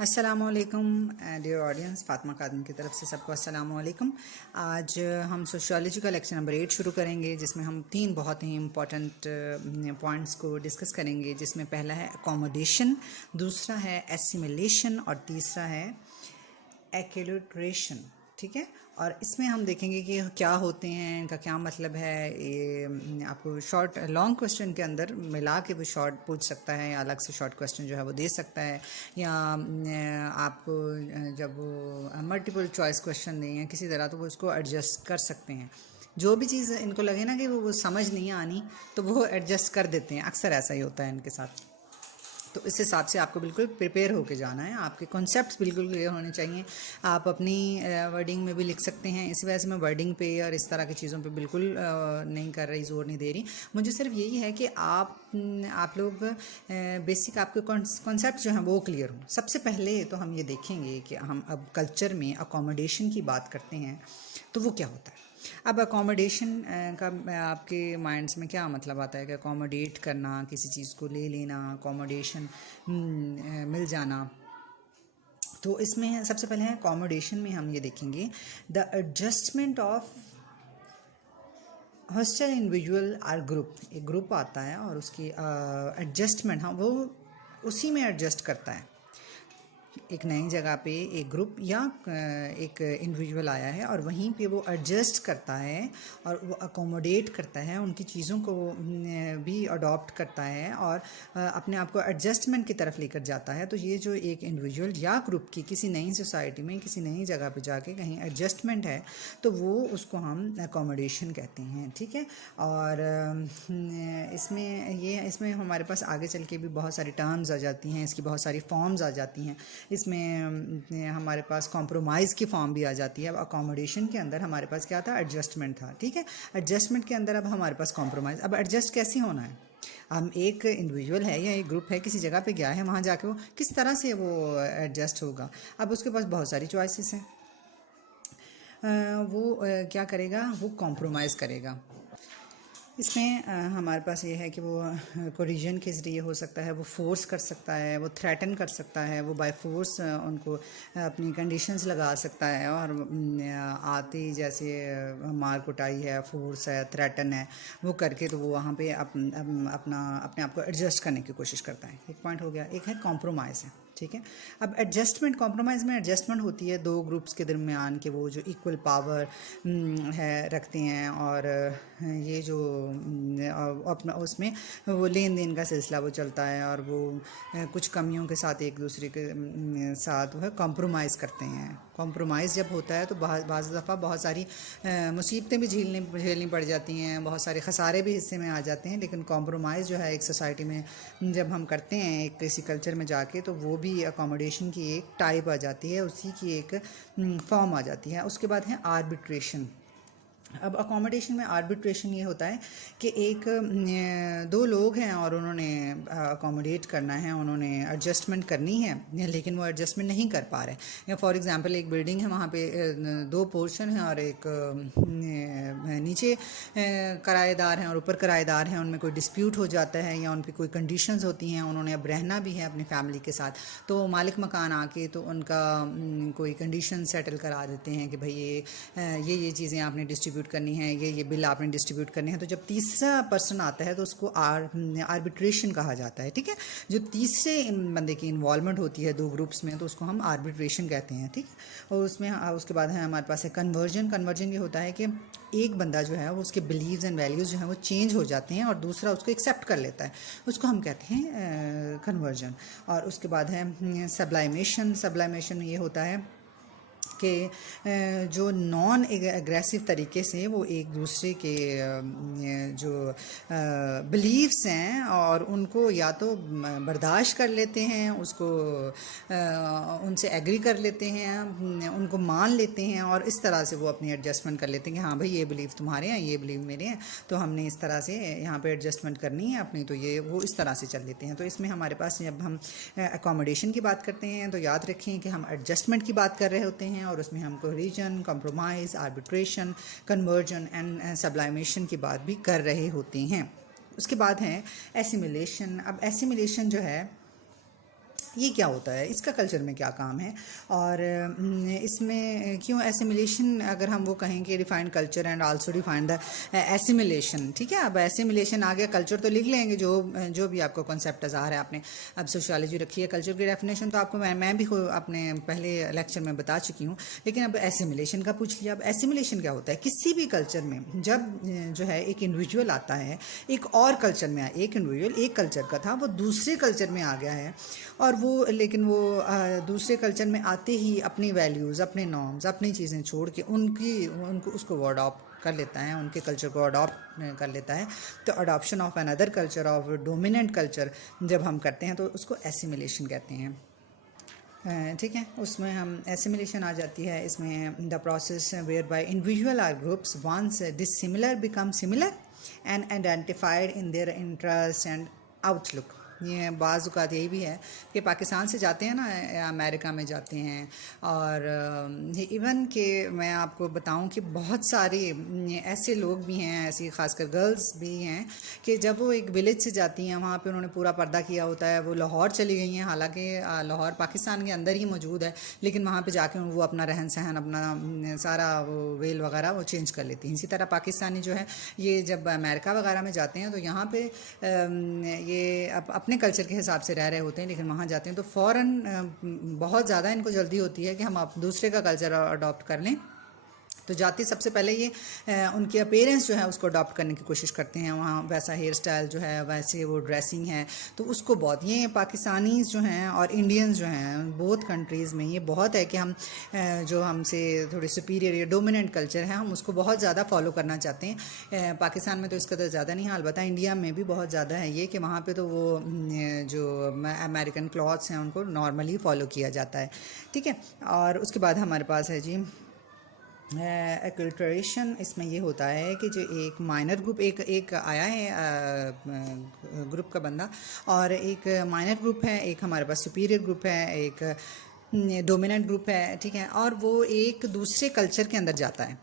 अस्सलामुअलैकुम dear audience, Fatima कादम की तरफ से सबको अस्सलामुअलैकुम। आज हम सोशियोलॉजी का लेक्चर नंबर 8 शुरू करेंगे, जिसमें हम 3 बहुत ही इम्पॉर्टेंट पॉइंट्स को डिस्कस करेंगे। जिसमें पहला है अकोमोडेशन, दूसरा है एसिमिलेशन और तीसरा है एक्यूलट्रेशन। ठीक है, और इसमें हम देखेंगे कि क्या होते हैं, इनका क्या मतलब है। ये आपको शॉर्ट लॉन्ग क्वेश्चन के अंदर मिला के वो शॉर्ट पूछ सकता है, या अलग से शॉर्ट क्वेश्चन जो है वो दे सकता है, या आपको जब वो मल्टीपल चॉइस क्वेश्चन दें या किसी तरह, तो वो उसको एडजस्ट कर सकते हैं। जो भी चीज़ इनको लगे ना कि वो समझ नहीं आनी, तो वो एडजस्ट कर देते हैं। अक्सर ऐसा ही होता है इनके साथ। तो इस हिसाब से आपको बिल्कुल प्रिपेयर होके जाना है। आपके कॉन्सेप्ट्स बिल्कुल क्लियर होने चाहिए। आप अपनी वर्डिंग में भी लिख सकते हैं। इस वजह से मैं वर्डिंग पे और इस तरह की चीज़ों पे बिल्कुल नहीं कर रही, जोर नहीं दे रही। मुझे सिर्फ यही है कि आप लोग बेसिक आपके कॉन्सेप्ट जो हैं वो क्लियर हों। सबसे पहले तो हम ये देखेंगे कि हम अब कल्चर में अकोमोडेशन की बात करते हैं तो वो क्या होता है। अब अकोमोडेशन का आपके माइंड्स में क्या मतलब आता है कि अकोमोडेट करना, किसी चीज़ को ले लेना, अकोमोडेशन मिल जाना। तो इसमें सबसे पहले है अकोमोडेशन में हम ये देखेंगे the adjustment of hostile individual or group. एक ग्रुप आता है और उसकी एडजस्टमेंट, हाँ, वो उसी में एडजस्ट करता है। एक नई जगह पे एक ग्रुप या एक इंडिविजुअल आया है और वहीं पे वो एडजस्ट करता है और वो अकोमोडेट करता है, उनकी चीज़ों को भी अडॉप्ट करता है और अपने आप को एडजस्टमेंट की तरफ लेकर जाता है। तो ये जो एक इंडिविजुअल या ग्रुप की किसी नई सोसाइटी में किसी नई जगह पे जाके कहीं एडजस्टमेंट है, तो वो उसको हम अकोमोडेशन कहते हैं। ठीक है, और इसमें हमारे पास आगे चल के भी बहुत सारी टर्म्स आ जाती हैं, इसकी बहुत सारी फॉर्म्स आ जाती हैं। इसमें हमारे पास कॉम्प्रोमाइज़ की फॉर्म भी आ जाती है। अब अकोमोडेशन के अंदर हमारे पास क्या था, एडजस्टमेंट था। ठीक है, एडजस्टमेंट के अंदर अब हमारे पास कॉम्प्रोमाइज़। अब एडजस्ट कैसे होना है, हम एक इंडिविजुअल है या एक ग्रुप है, किसी जगह पे गया है, वहाँ जाके वो किस तरह से वो एडजस्ट होगा। अब उसके पास बहुत सारी चॉइसेस हैं। वो क्या करेगा, वो कॉम्प्रोमाइज़ करेगा। इसमें हमारे पास ये है कि वो कोलिजन के ज़रिए हो सकता है, वो फोर्स कर सकता है, वो थ्रेटन कर सकता है, वो बाय फोर्स उनको अपनी कंडीशंस लगा सकता है और आती जैसे मार कुटाई है, फोर्स है, थ्रेटन है, वो करके तो वो वहाँ पे अपने आप को एडजस्ट करने की कोशिश करता है। एक पॉइंट हो गया। एक है कॉम्प्रोमाइज़ है। ठीक है, अब एडजस्टमेंट, कॉम्प्रोमाइज़ में एडजस्टमेंट होती है दो ग्रुप्स के दरमियान के वो जो इक्वल पावर है रखते हैं, और ये जो अपना उसमें वो लेन देन का सिलसिला वो चलता है, और वो कुछ कमियों के साथ एक दूसरे के साथ वो है कॉम्प्रोमाइज़ करते हैं। कॉम्प्रोमाइज़ जब होता है तो बाज़ दफ़ा बहुत सारी मुसीबतें भी झेलनी पड़ जाती हैं, बहुत सारे खसारे भी हिस्से में आ जाते हैं। लेकिन कॉम्प्रोमाइज़ जो है एक सोसाइटी में जब हम करते हैं, एक किसी कल्चर में जाके, तो वो भी अकोमोडेशन की एक टाइप आ जाती है, उसी की एक फॉर्म आ जाती है। उसके बाद है आर्बिट्रेशन। अब अकोमोडेशन में आर्बिट्रेशन ये होता है कि एक दो लोग हैं और उन्होंने अकोमोडेट करना है, उन्होंने एडजस्टमेंट करनी है, लेकिन वो एडजस्टमेंट नहीं कर पा रहे। या फॉर एग्जांपल एक बिल्डिंग है, वहाँ पे दो पोर्शन हैं और एक नीचे किराएदार हैं और ऊपर किराएदार हैं। उनमें कोई डिस्प्यूट हो जाता है या उन पर कोई कंडीशंस होती हैं, उन्होंने अब रहना भी है अपनी फैमिली के साथ, तो मालिक मकान आके तो उनका कोई कंडीशन सेटल करा देते हैं कि भाई ये चीज़ें आपने डिस्ट्रीब्यूट करनी है, ये बिल आपने डिस्ट्रीब्यूट करने हैं। तो जब तीसरा पर्सन आता है तो उसको आर्बिट्रेशन कहा जाता है। ठीक है, जो तीसरे बंदे की इन्वॉल्वमेंट होती है दो ग्रुप्स में, तो उसको हम आर्बिट्रेशन कहते हैं। ठीक है, और उसके बाद है हमारे पास है कन्वर्जन। कन्वर्जन ये होता है कि एक बंदा जो है वो उसके बिलीव्स एंड वैल्यूज़ जो हैं वो चेंज हो जाते हैं और दूसरा उसको एक्सेप्ट कर लेता है, उसको हम कहते हैं कन्वर्जन। और उसके बाद है सब्लाइमेशन। सब्लाइमेशन ये होता है कि जो नॉन एग्रेसिव तरीके से वो एक दूसरे के जो बिलीव्स हैं और उनको या तो बर्दाश्त कर लेते हैं, उसको उनसे एग्री कर लेते हैं, उनको मान लेते हैं, और इस तरह से वो अपनी एडजस्टमेंट कर लेते हैं कि हाँ भाई ये बिलीव तुम्हारे हैं, ये बिलीव मेरे हैं, तो हमने इस तरह से यहाँ पे एडजस्टमेंट करनी है अपनी, तो ये वो इस तरह से चल लेते हैं। तो इसमें हमारे पास जब हम अकोमोडेशन की बात करते हैं तो याद रखें कि हम एडजस्टमेंट की बात कर रहे होते हैं, और उसमें हम collision, compromise, arbitration, conversion and sublimation की बात भी कर रहे होते हैं। उसके बाद है एसिमिलेशन। अब एसिमिलेशन जो है ये क्या होता है, इसका कल्चर में क्या काम है, और इसमें क्यों एसिमिलेशन, अगर हम वो कहें कि refined culture and also refined the assimilation, ठीक है। अब एसिमिलेशन आ गया, कल्चर तो लिख लेंगे जो भी आपको कॉन्सेप्ट आ रहा है आपने। अब सोशियोलॉजी रखी है, कल्चर की डेफिनेशन तो आपको मैं भी अपने पहले लेक्चर में बता चुकी हूँ, लेकिन अब एसिमिलेशन का पूछ लिया। अब एसिमिलेशन क्या होता है, किसी भी कल्चर में जब जो है एक इंडिविजुअल आता है एक और कल्चर में, एक इंडिविजुअल एक कल्चर का था वो दूसरे कल्चर में आ गया है, और वो लेकिन वो दूसरे कल्चर में आते ही अपनी वैल्यूज़, अपने नॉर्म्स, अपनी चीज़ें छोड़ के उनको उसको वो अडॉप्ट कर लेता है, उनके कल्चर को अडॉप्ट कर लेता है। तो adoption of another culture, of dominant culture जब हम करते हैं तो उसको एसिमिलेशन कहते हैं, ठीक है। उसमें हम एसिमिलेशन आ जाती है इसमें, the process whereby individual or groups once dissimilar become similar and identified in their interest and outlook. ये बाज़ औक़ात यही भी है कि पाकिस्तान से जाते हैं ना, अमेरिका में जाते हैं, और इवन कि मैं आपको बताऊं कि बहुत सारे ऐसे लोग भी हैं, ऐसी ख़ासकर गर्ल्स भी हैं कि जब वो एक विलेज से जाती हैं वहाँ पे उन्होंने पूरा पर्दा किया होता है, वो लाहौर चली गई हैं, हालांकि लाहौर पाकिस्तान के अंदर ही मौजूद है, लेकिन वहाँ पे जाके वो अपना रहन सहन, अपना सारा वो वेल वगैरह वो चेंज कर लेती हैं। इसी तरह पाकिस्तानी जो है ये जब अमेरिका वगैरह में जाते हैं तो यहाँ पे ये अपने कल्चर के हिसाब से रह रहे होते हैं, लेकिन वहाँ जाते हैं तो फ़ौरन बहुत ज़्यादा इनको जल्दी होती है कि हम आप दूसरे का कल्चर अडॉप्ट कर लें। तो जाते सबसे पहले ये उनके अपीयरेंस जो है उसको अडॉप्ट करने की कोशिश करते हैं, वहाँ वैसा हेयर स्टाइल जो है, वैसे वो ड्रेसिंग है, तो उसको बहुत, ये पाकिस्तानीज़ जो हैं और इंडियंस जो हैं बोथ कंट्रीज़ में ये बहुत है कि हम जो हमसे थोड़े सुपीरियर या डोमिनेंट कल्चर है हम उसको बहुत ज़्यादा फॉलो करना चाहते हैं। पाकिस्तान में तो इसका तो ज़्यादा नहीं, अलबत्ता इंडिया में भी बहुत ज़्यादा है ये कि वहाँ पर तो वो जो अमेरिकन क्लॉथ्स हैं उनको नॉर्मली फॉलो किया जाता है, ठीक है। और उसके बाद हमारे पास है जी एक्युलट्रेशन। इसमें ये होता है कि जो एक माइनर ग्रुप, एक आया है ग्रुप का बंदा, और एक माइनर ग्रुप है, एक हमारे पास सुपीरियर ग्रुप है, एक डोमिनेंट ग्रुप है, ठीक है। और वो एक दूसरे कल्चर के अंदर जाता है,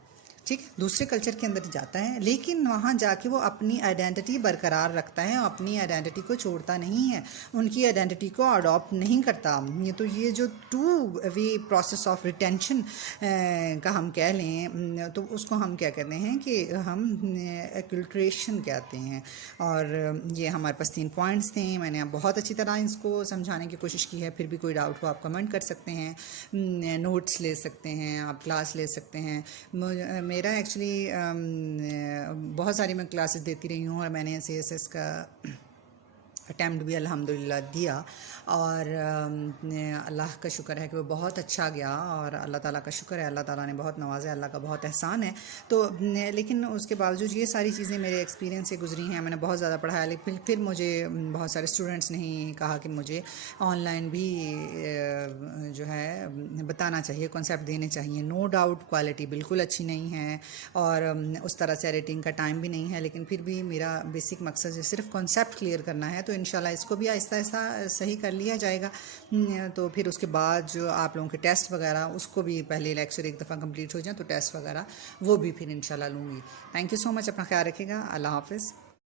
ठीक है, दूसरे कल्चर के अंदर जाता है, लेकिन वहाँ जाके वो अपनी आइडेंटिटी बरकरार रखता है, अपनी आइडेंटिटी को छोड़ता नहीं है, उनकी आइडेंटिटी को अडॉप्ट नहीं करता। ये तो ये जो two way process of retention का हम कह लें तो उसको हम क्या कहते हैं कि हम एक्युलट्रेशन कहते हैं। और ये हमारे पास 3 पॉइंट्स थे, मैंने अब बहुत अच्छी तरह इसको समझाने की कोशिश की है। फिर भी कोई डाउट हो आप कमेंट कर सकते हैं, नोट्स ले सकते हैं, आप क्लास ले सकते हैं। मेरा एक्चुअली बहुत सारी मैं क्लासेस देती रही हूँ और मैंने CSS का अटैम्प्ट भी अल्हम्दुलिल्लाह दिया, और अल्लाह का शुक्र है कि वो बहुत अच्छा गया, और अल्लाह ताला का शुक्र है, अल्लाह ताला ने बहुत नवाजा, अल्लाह का बहुत एहसान है। तो लेकिन उसके बावजूद ये सारी चीज़ें मेरे एक्सपीरियंस से गुजरी हैं, मैंने बहुत ज़्यादा पढ़ाया, लेकिन फिर मुझे बहुत सारे स्टूडेंट्स ने ही कहा कि मुझे ऑनलाइन भी जो है बताना चाहिए, कॉन्सेप्ट देने चाहिए। नो डाउट क्वालिटी बिल्कुल अच्छी नहीं है और उस तरह से एडिटिंग का टाइम भी नहीं है, लेकिन फिर भी मेरा बेसिक मकसद सिर्फ कॉन्सेप्ट क्लियर करना है। तो इंशाल्लाह इसको भी आहिस्ता आहिस्ता सही कर लिया जाएगा। तो फिर उसके बाद जो आप लोगों के टेस्ट वगैरह उसको भी पहले लेक्चर एक दफ़ा कंप्लीट हो जाए तो टेस्ट वगैरह वो भी फिर इंशाल्लाह लूँगी। थैंक यू सो मच, अपना ख्याल रखिएगा, अल्लाह हाफ़िज़।